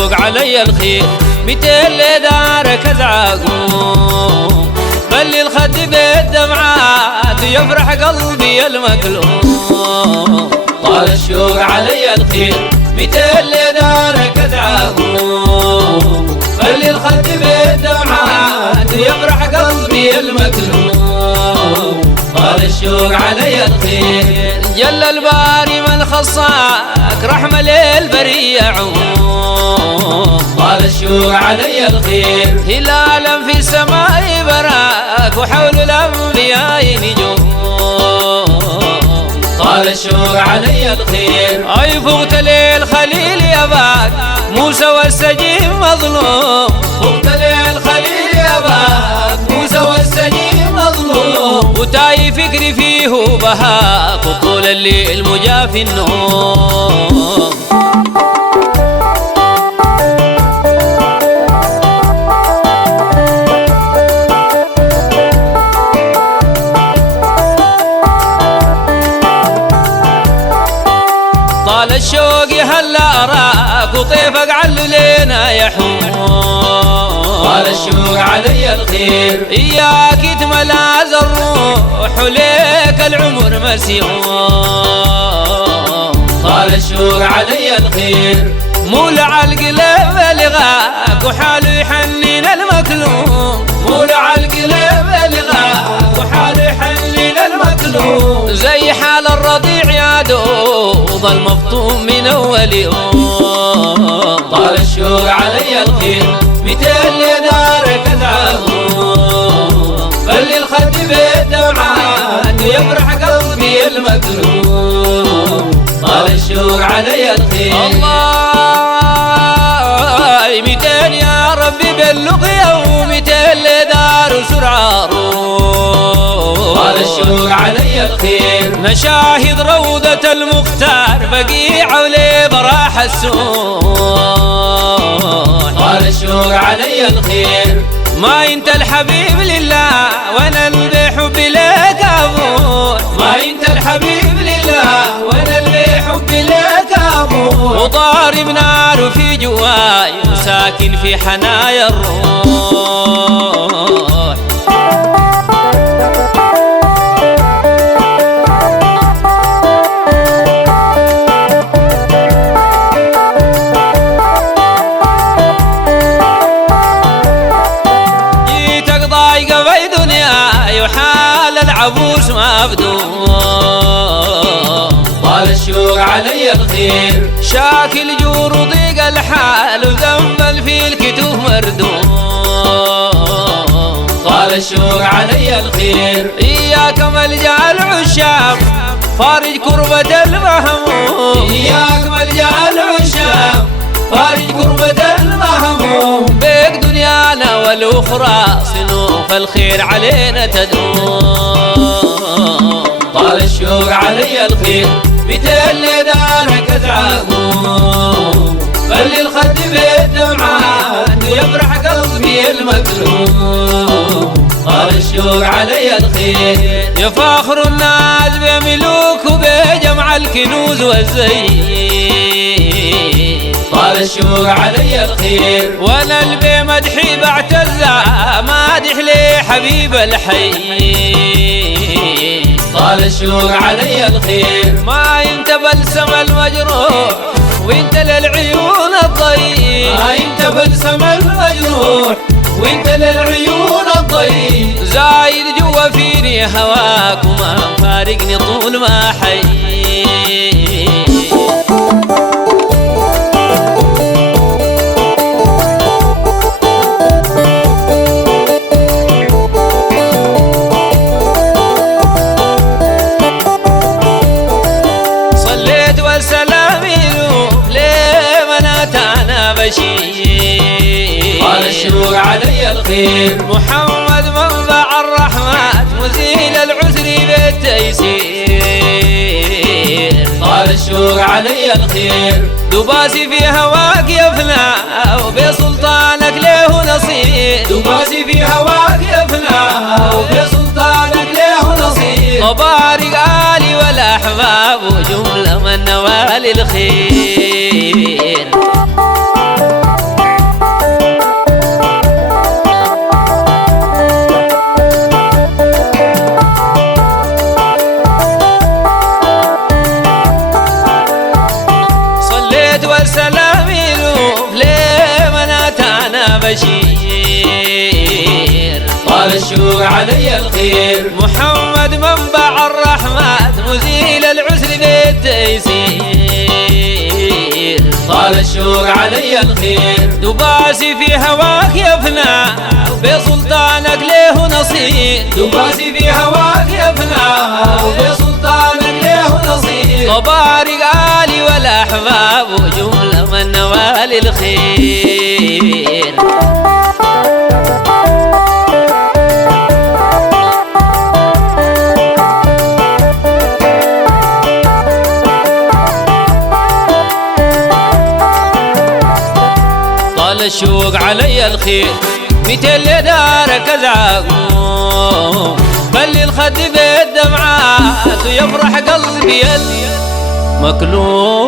الشوق علي الخير 200 دارك ازعقوم بلي الخد بالدمعات يفرح قلبي المكلوم طال الشوق علي الخير 200 دارك ازعقوم بلي الخد بالدمعات يفرح قلبي المكلوم طال الشوق علي الخير جل الباري من خصاك رحمة للبرية عموم طال الشوق علي الخير هلالا في السماء براك وحول الأنبياء نجوم طال الشوق علي الخير أي فوقت للخليل يباك موسى والسجين مظلوم فوقت للخليل يباك موسى والسجين مظلوم وتاي فكري فيه بهاك وطول الليل مجاف النوم طال الشوق هلا أراك وطيفك علولينا يحوم طال الشوق علي الخير إياك تملاذ الروح وليك العمر مسيوم طال الشوق علي الخير مولع القلب لغاك وحاله يحنن المكلوم مولع القلب لغاك وحاله يحنن المكلوم زي حال الرضيع يا دوب المفطوم من أول يوم طال الشوق علي الخير 200 دارك ازعقوم بلي الخد بالدمعات يفرح قلبي المكلوم طال الشوق علي الخير الله 200 يا ربي بلغ يوم 200 دار سرعة طال الشوق علي الخير نشاهد روضة المختار بقيع ولي براح السون طال الشوق علي الخير ما انت الحبيب لله وانا اللي بحبي لك ابون ما انت الحبيب لله وانا اللي بحبي لك ابون وضارب نار في جواي وساكن في حنايا الروح وحال العبوس مبدوم طال الشوق علي الخير شاكل جور وضيق الحال وذنب الفيل كتوف مردوم طال الشوق علي الخير إياك ملجأ العشاق فارج كربة المهموم إياك ملجأ العشاق فارج كربة المهموم بيك دنيانا والأخرى صنوف الخير علينا تدوم طال الشوق علي الخير 200 دارك ازعقوم بلي الخد بالدمعات يفرح قلبي المكلوم طال الشوق علي الخير يفاخر الناس بملوك وبجمع الكنوز والزين طال الشوق علي الخير وانا اللي مدحي بعتزع مادح لي حبيب الحي طال الشوق علي الخير ما انت بلسم المجروح وانت للعيون الضيق ما انت بلسم المجروح وانت للعيون الضيق زايد جوا فيني هواك وما فارقني طول ما حي طال الشوق علي الخير محمد منبع الرحمات مزيل العسر بالتيسير طال الشوق علي الخير دباسي في هواك يفنى وبسلطانك له نصير دباسي في هواك يفنى وبسلطانك له نصير مبارك آلي والأحباب وجملة من نوال الخير البشير. طال الشوق علي الخير محمد منبع الرحمة مزيل العسر بالتيسير. طال الشوق علي الخير دباسي في هواك يفنى وبسلطانك له نصير. دباسي في هواك يفنى وبسلطانك له نصير. طبارق آلي والأحباب وجملة من نوال الخير. طال الشوق علي الخير مثل دارك زعقوم. خلي الخد بالدمعات ويفرح قلبي المكلوم.